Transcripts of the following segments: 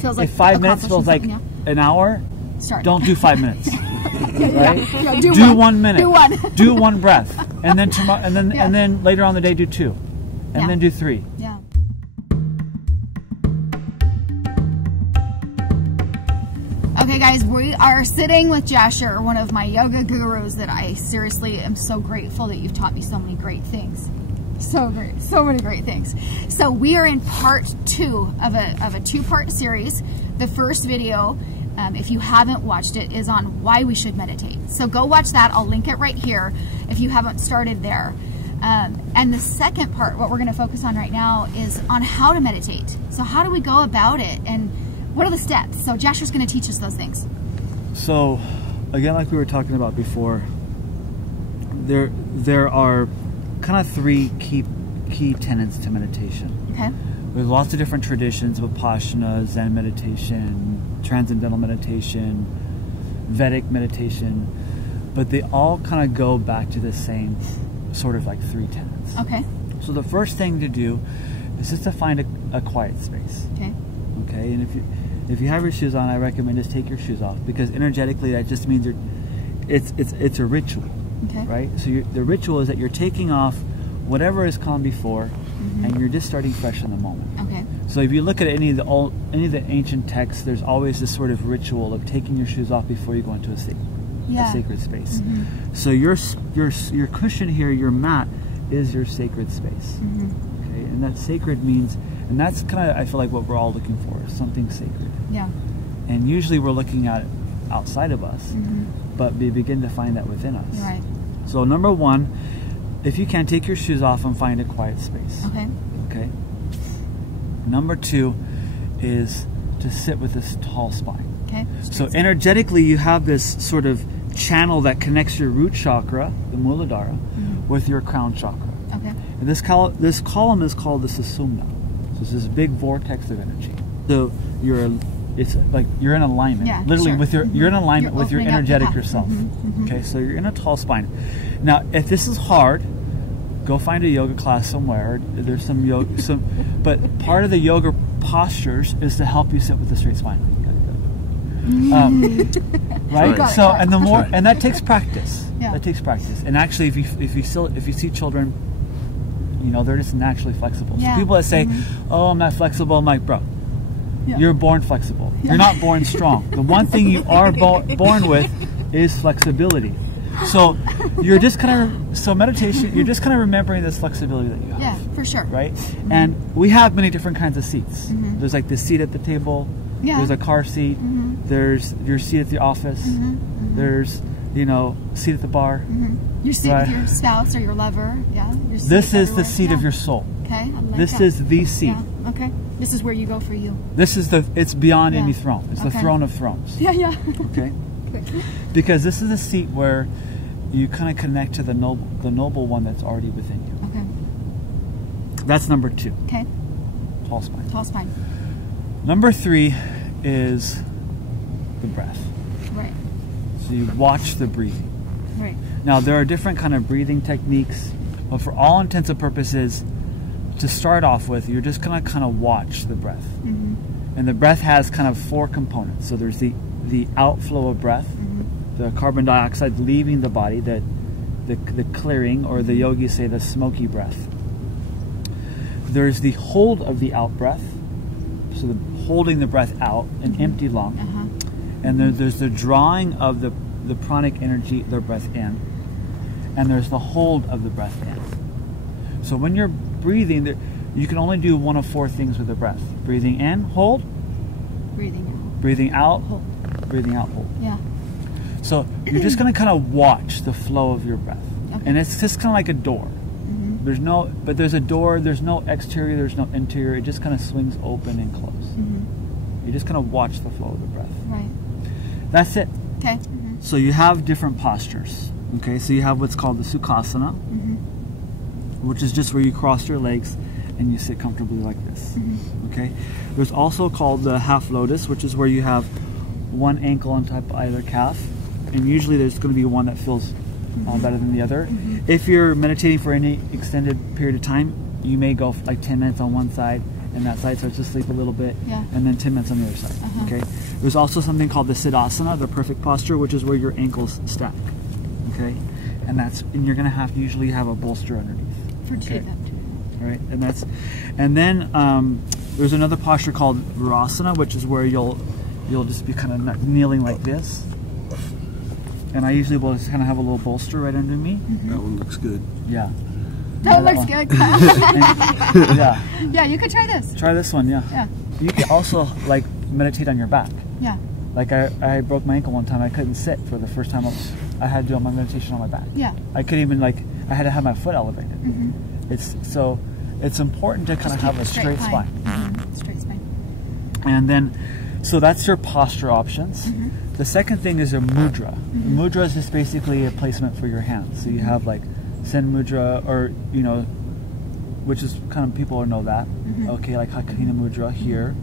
Feels like if 5 minutes feels like an hour, don't do 5 minutes. Right? Do 1 minute. Do one. Do one breath, and then tomorrow, and then later on the day do 2, and then do 3. Yeah. Okay, guys, we are sitting with Jasher, one of my yoga gurus that I seriously am so grateful that you've taught me so many great things. So great, so many great things. So we are in part 2 of a 2-part series. The first video, if you haven't watched it, is on why we should meditate. So go watch that. I'll link it right here if you haven't started there. And the second part, what we're going to focus on right now, is on how to meditate. So how do we go about it, and what are the steps? So Jasher's going to teach us those things. So again, like we were talking about before, there are kind of 3 key tenets to meditation. Okay. There's lots of different traditions: Vipassana, Zen meditation, Transcendental meditation, Vedic meditation, but they all kind of go back to the same sort of like 3 tenets. Okay. So the first thing to do is just to find a quiet space. Okay. Okay, and if you have your shoes on, I recommend just take your shoes off, because energetically that just means it's a ritual. Okay. Right? So the ritual is that you're taking off whatever has come before, and you're just starting fresh in the moment. Okay. So if you look at any of the ancient texts, there's always this sort of ritual of taking your shoes off before you go into a sacred space. So your cushion here, your mat, is your sacred space. Okay, and that sacred means, and that's kind of, I feel like, what we're all looking for, something sacred. Yeah. And usually we're looking at it outside of us, but we begin to find that within us. Right. So number 1, if you can, take your shoes off and find a quiet space. Okay. Okay. Number 2 is to sit with this tall spine. Okay. So energetically, you have this sort of channel that connects your root chakra, the Muladhara, with your crown chakra. Okay. And this column is called the Sushumna. So it's this big vortex of energy. So it's like you're in alignment, literally with you're in alignment with your energetic yourself. Okay, so you're in a tall spine. Now, if this is hard, go find a yoga class somewhere. There's some yoga, but part of the yoga postures is to help you sit with a straight spine. Right? So, and that takes practice. Yeah. That takes practice. And actually, if you see children, they're just naturally flexible. So people that say, "Oh, I'm not flexible," I'm like, bro. Yeah. You're born flexible. You're not born strong. The one thing you are born with is flexibility. So you're just meditation, you're just kind of remembering this flexibility that you have. Yeah, for sure. Right? And we have many different kinds of seats. There's like the seat at the table. Yeah. There's a car seat. There's your seat at the office. There's, seat at the bar. Your seat with your spouse or your lover. Yeah. This is the seat of your soul. Okay. I like this that. Is the seat. Yeah. Okay. This is where you go for you. It's beyond any throne. It's the throne of thrones. Yeah, yeah. Okay? Because this is a seat where you kind of connect to the noble one that's already within you. Okay. That's number 2. Okay. Tall spine. Tall spine. Number 3 is the breath. Right. So you watch the breathing. Right. Now, there are different kind of breathing techniques, but for all intents and purposes, to start off with, you're just going to kind of watch the breath. And the breath has kind of 4 components. So there's the outflow of breath, the carbon dioxide leaving the body, the clearing, or the yogis say the smoky breath. There's the hold of the out breath, so holding the breath out, an empty lung. And there's the drawing of the pranic energy, the breath in, and there's the hold of the breath in. So when you're breathing, you can only do one of 4 things with the breath. Breathing in, hold. Breathing out. Breathing out, hold. Breathing out, hold. Yeah. So you're just going to kind of watch the flow of your breath. Okay. And it's just kind of like a door. There's a door, there's no exterior, there's no interior. It just kind of swings open and closed. You just kind of watch the flow of the breath. Right. That's it. Okay. So you have different postures. Okay, so you have what's called the Sukhasana, which is just where you cross your legs and you sit comfortably like this. Okay. There's also called the half lotus, which is where you have one ankle on top of either calf, and usually there's going to be one that feels better than the other. If you're meditating for any extended period of time, you may go for like 10 minutes on one side in that side, starts to sleep a little bit, Yeah. and then 10 minutes on the other side. Okay. There's also something called the Siddhasana, the perfect posture, which is where your ankles stack. Okay, and you're gonna have to usually have a bolster underneath. For okay. that too. Right, and then there's another posture called Virasana, which is where you'll just be kind of kneeling like this. And I usually will just kind of have a little bolster right under me. That one looks good. Yeah. That looks good. Yeah. Yeah, you could try this. Try this one, yeah. Yeah. You can also like meditate on your back. Yeah. Like I broke my ankle one time. I couldn't sit for the first time. I had to do my meditation on my back. Yeah. I couldn't even I had to have my foot elevated. It's important to kind of have a straight spine. Straight spine. And then, so that's your posture options. The second thing is a mudra. Mudra is just basically a placement for your hands. So you have like Sen Mudra, or which is kind of, people know that. Okay, like Hakina Mudra here,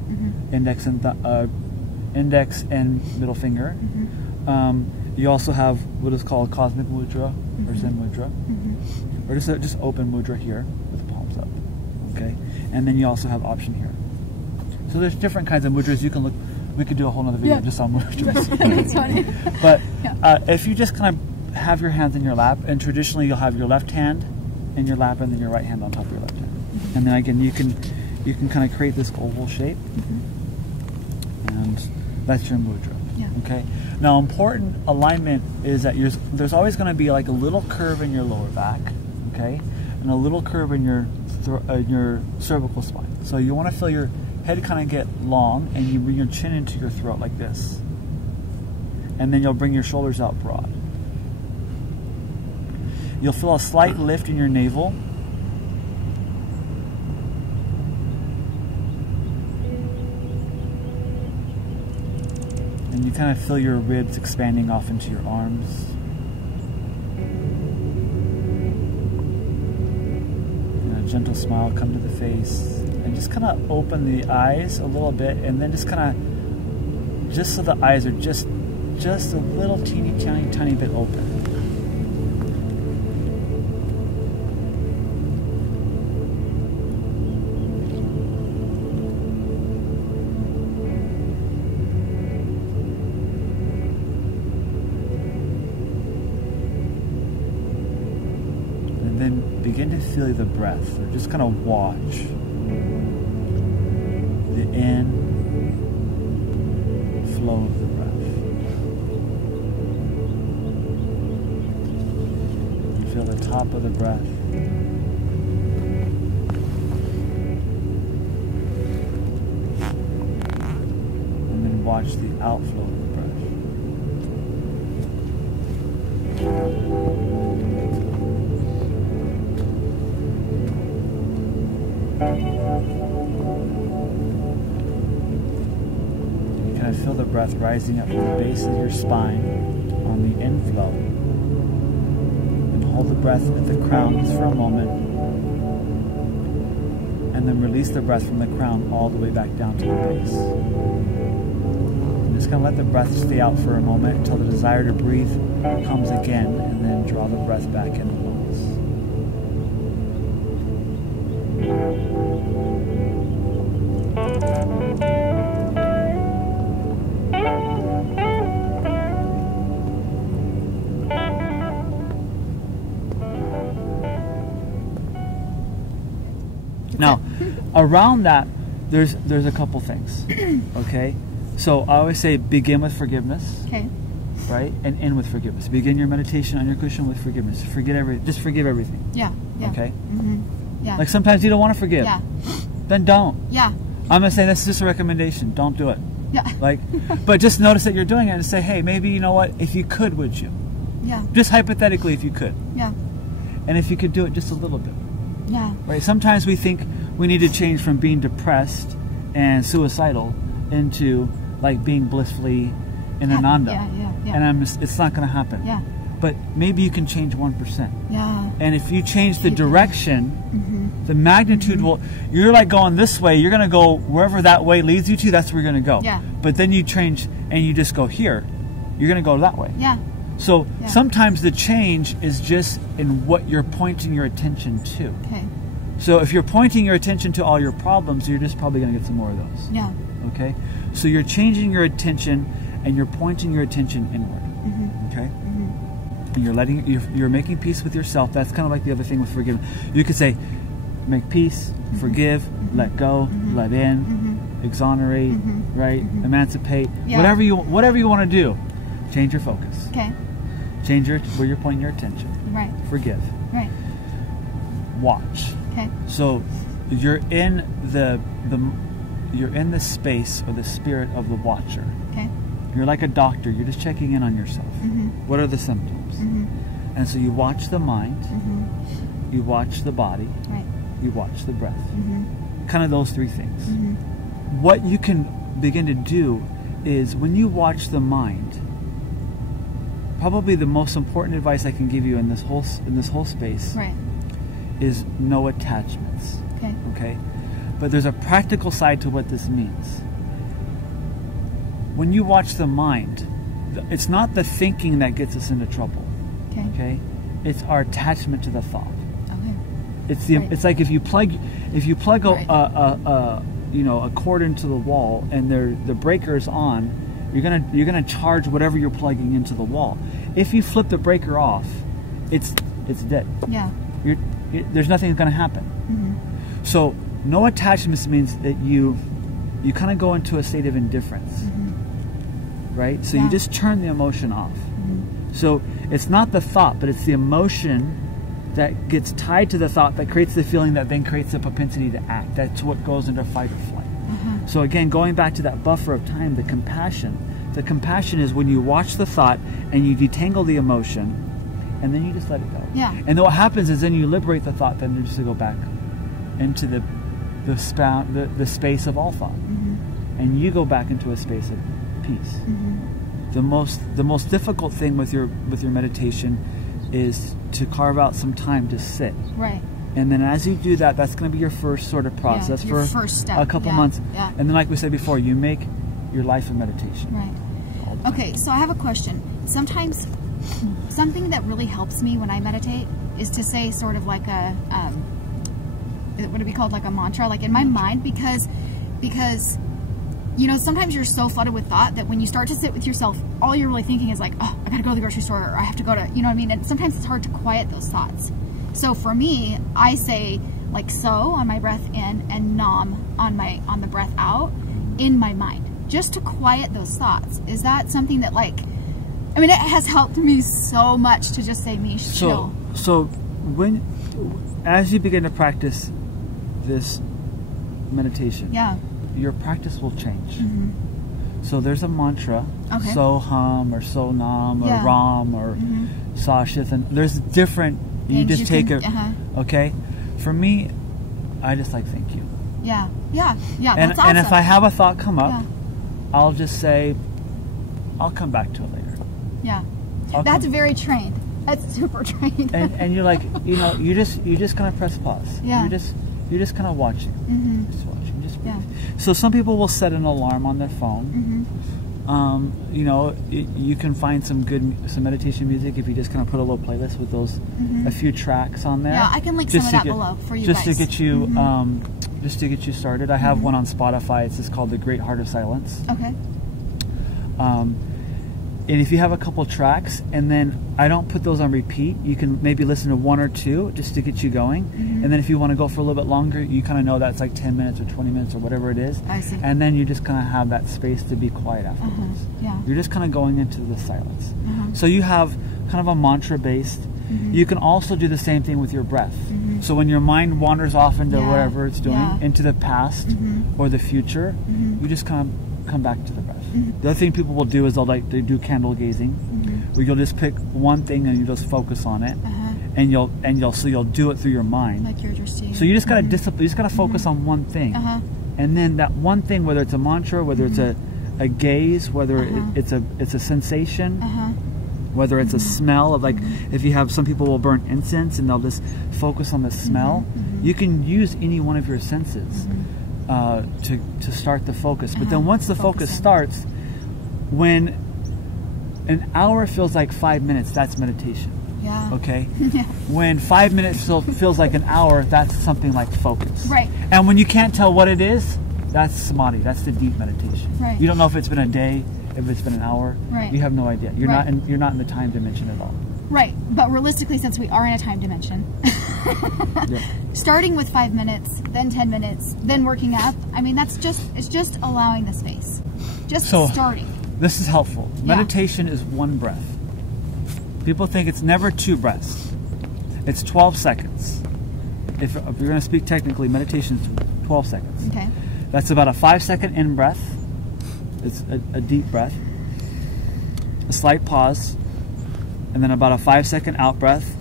index and middle finger. You also have what is called Cosmic Mudra or Zen Mudra, or just open Mudra here with the palms up. Okay, and then you also have option here. So there's different kinds of mudras. You can look. We could do a whole other video just on mudras. That's funny. But if you just kind of have your hands in your lap, and traditionally you'll have your left hand in your lap and then your right hand on top of your left hand, and then again you can kind of create this oval shape, and that's your mudra. Okay. Now, important alignment is that there's always going to be like a little curve in your lower back, okay, and a little curve in your cervical spine. So you want to feel your head kind of get long, and you bring your chin into your throat like this, and then you'll bring your shoulders out broad. You'll feel a slight lift in your navel. And you kind of feel your ribs expanding off into your arms. And a gentle smile come to the face. And just kind of open the eyes a little bit, and then just kind of, just so the eyes are just a little teeny tiny bit open. And then begin to feel the breath, or just kind of watch the in flow of the breath. You feel the top of the breath. And then watch the outflow of the breath. I feel the breath rising up from the base of your spine on the inflow. And hold the breath at the crown just for a moment. And then release the breath from the crown all the way back down to the base. And just kind of let the breath stay out for a moment until the desire to breathe comes again, and then draw the breath back in the lungs. Now, around that, there's a couple things, okay? So I always say begin with forgiveness, Okay. right? And end with forgiveness. Begin your meditation on your cushion with forgiveness. Just forgive everything. Yeah. Yeah. Okay? Yeah. Like sometimes you don't want to forgive. Yeah. Then don't. Yeah. I'm gonna say this is just a recommendation. Don't do it. Yeah. Like, but just notice that you're doing it and say, hey, maybe you know what? If you could, would you? Yeah. Just hypothetically, if you could. Yeah. And if you could do it just a little bit. Yeah. Right? Sometimes we think we need to change from being depressed and suicidal into like being blissfully in Ananda. Yeah. And it's not going to happen. Yeah. But maybe you can change 1%. Yeah. And if you change the direction, the magnitude will, you're like going this way, you're going to go wherever that way leads you to, that's where you're going to go. Yeah. But then you change and you just go here, you're going to go that way. Yeah. So sometimes the change is just in what you're pointing your attention to. Okay. So if you're pointing your attention to all your problems, you're just probably going to get some more of those. Yeah. Okay? So you're changing your attention and you're pointing your attention inward. Okay? And you're making peace with yourself. That's kind of like the other thing with forgiving. You could say, make peace, forgive, let go, let in, exonerate, right? Emancipate. Yeah. Whatever you want to do, change your focus. Okay. Change where you're pointing your attention. Right. Forgive. Right. Watch. Okay. So you're in the space or the spirit of the watcher. Okay. You're like a doctor. You're just checking in on yourself. What are the symptoms? And so you watch the mind. You watch the body. Right. You watch the breath. Kind of those three things. What you can begin to do is when you watch the mind, probably the most important advice I can give you in this whole space is no attachments. Okay? But there's a practical side to what this means. When you watch the mind, it's not the thinking that gets us into trouble. Okay? It's our attachment to the thought. It's like if you plug a cord into the wall and the breaker's on, you're gonna charge whatever you're plugging into the wall. If you flip the breaker off, it's dead. Yeah. There's nothing gonna happen. So no attachments means that you kind of go into a state of indifference, right? So you just turn the emotion off. So it's not the thought, but it's the emotion that gets tied to the thought that creates the feeling that then creates the propensity to act. That's what goes into fight or flight. So again, going back to that buffer of time, the compassion is when you watch the thought and you detangle the emotion and then you just let it go. Yeah. And then what happens is then you liberate the thought, then you just go back into the space of all thought. And you go back into a space of peace. The most difficult thing with your meditation is to carve out some time to sit. Right. And then as you do that, that's going to be your first sort of process for a couple months. Yeah. And then like we said before, you make your life a meditation. Right. Okay, so I have a question. Sometimes something that really helps me when I meditate is to say sort of like a, would it be called like a mantra? Like in my mind, because you know, sometimes you're so flooded with thought that when you start to sit with yourself, all you're really thinking is like, oh, I gotta go to the grocery store, or I have to go to, you know what I mean? And sometimes it's hard to quiet those thoughts. So for me, I say like so on my breath in and nam on the breath out in my mind, just to quiet those thoughts. Is that something that like, I mean, it has helped me so much to just say, Mish, chill. So as you begin to practice this meditation, your practice will change. So there's a mantra, so hum or so nam or ram or sashith, and there's different. You just take it. Okay, for me, I just like thank you. Yeah. And, that's awesome. And if I have a thought come up, I'll just say, I'll come back to it later. Yeah, that's very trained. That's super trained. and you're like, you know, you just kind of press pause. Yeah. You're just kind of watching. Just watching. Just breathe. So some people will set an alarm on their phone. You know, you can find some meditation music if you just kind of put a little playlist with those a few tracks on there. Yeah, I can link some of that below for you guys. Just to get you started. I have one on Spotify. It's just called The Great Heart of Silence. Okay. And if you have a couple tracks, and then I don't put those on repeat, you can maybe listen to one or two just to get you going. And then if you want to go for a little bit longer, you kind of know that's like 10 minutes or 20 minutes or whatever it is. I see. And then you just kind of have that space to be quiet afterwards. Yeah. You're just kind of going into the silence. So you have kind of a mantra based. You can also do the same thing with your breath. So when your mind wanders off into whatever it's doing, into the past or the future, you just kind of come back to the breath. The other thing people will do is they do candle gazing, where you'll just pick one thing and you just focus on it, and you'll do it through your mind. Like you're just seeing. So you just gotta discipline. You just gotta focus on one thing, and then that one thing, whether it's a mantra, whether it's a gaze, whether it's a sensation, whether it's a smell of, like, if you have some people will burn incense and they'll just focus on the smell. You can use any one of your senses. To start the focus. But then once the focus starts, when an hour feels like 5 minutes, that's meditation. Yeah. Okay? Yeah. When 5 minutes feels like an hour, that's something like focus. Right. And when you can't tell what it is, that's samadhi. That's the deep meditation. Right. You don't know if it's been a day, if it's been an hour. Right. You have no idea. You're Right. you're not in the time dimension at all. Right. But realistically, since we are in a time dimension, Yeah. starting with 5 minutes, then 10 minutes, then working up, I mean, it's just allowing the space. Just starting. This is helpful. Yeah. Meditation is one breath. People think it's never 2 breaths. It's 12 seconds. If you're going to speak technically, meditation is 12 seconds. Okay. That's about a 5-second in breath. It's a deep breath. A slight pause. And then about a 5-second out breath.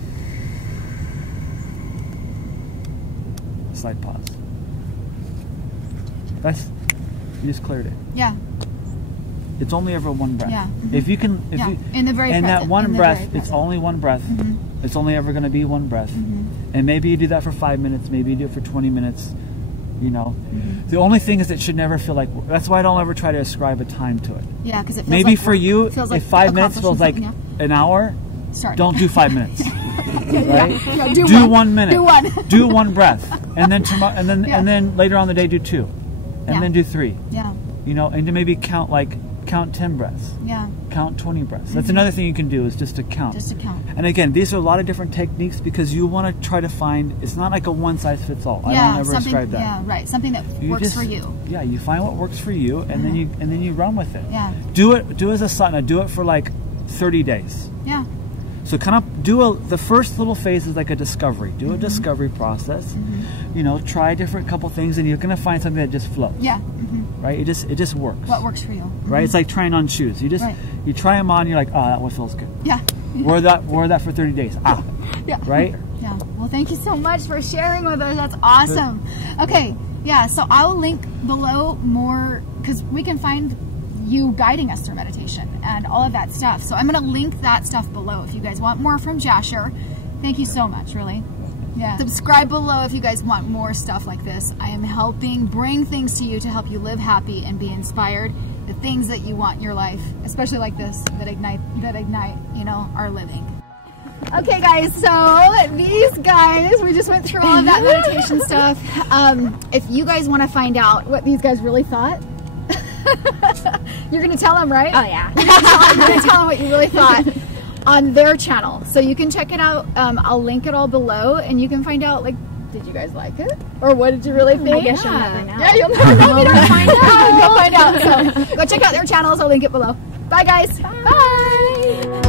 A slight pause. You just cleared it. Yeah. It's only ever one breath. Yeah. Mm-hmm. If you can, in the very and that present, one in the breath, very it's present. only one breath. Mm-hmm. It's only ever going to be one breath. Mm-hmm. And maybe you do that for 5 minutes. Maybe you do it for 20 minutes. You know, Mm-hmm. the only thing is it should never feel like. That's why I don't ever try to ascribe a time to it. Yeah, because it feels Maybe like for you, it feels if like 5 minutes feels like accomplishing an hour, Start. don't do 5 minutes. Right? Yeah, do 1 minute. Do one. Do one breath, and then tomorrow, and Yeah. then later on the day do 2, and Yeah. then do 3. Yeah. You know, and to maybe count 10 breaths. Yeah. Count 20 breaths. That's another thing you can do is just to count. Just to count. And again, these are a lot of different techniques because you want to try to find. It's not like a one size fits all. I don't ever ascribe that. Yeah, right. Something that works for you. Yeah, you find what works for you, and then you run with it. Yeah. Do as a sadhana. Do it for like 30 days. Yeah. So kind of the first little phase is like a discovery. Do a discovery process. You know, try a different couple things, and you're gonna find something that just flows. Yeah. Right. It just works. What works for you? Right. It's like trying on shoes. You you try them on. You're like, oh, that one feels good. Yeah. Wear that for 30 days. Ah. Yeah. Right. Yeah. Well, thank you so much for sharing with us. That's awesome. Okay. Yeah. So I'll link below more because we can find you guiding us through meditation and all of that stuff. So I'm going to link that stuff below if you guys want more from Jasher. Thank you so much, really. Yeah. Subscribe below if you guys want more stuff like this. I am helping bring things to you to help you live happy and be inspired. The things that you want in your life, especially like this, that ignite, you know, our living. Okay, guys, so these guys, we just went through all of that meditation stuff. If you guys want to find out what these guys really thought, you're going to tell them, right? Oh, yeah. You're going to tell them what you really thought on their channel. So you can check it out. I'll link it all below, and you can find out, like, did you guys like it? Or what did you really think? I guess you'll never know. Yeah, you'll never know. You'll find out. You'll find out. So go check out their channels. I'll link it below. Bye, guys. Bye.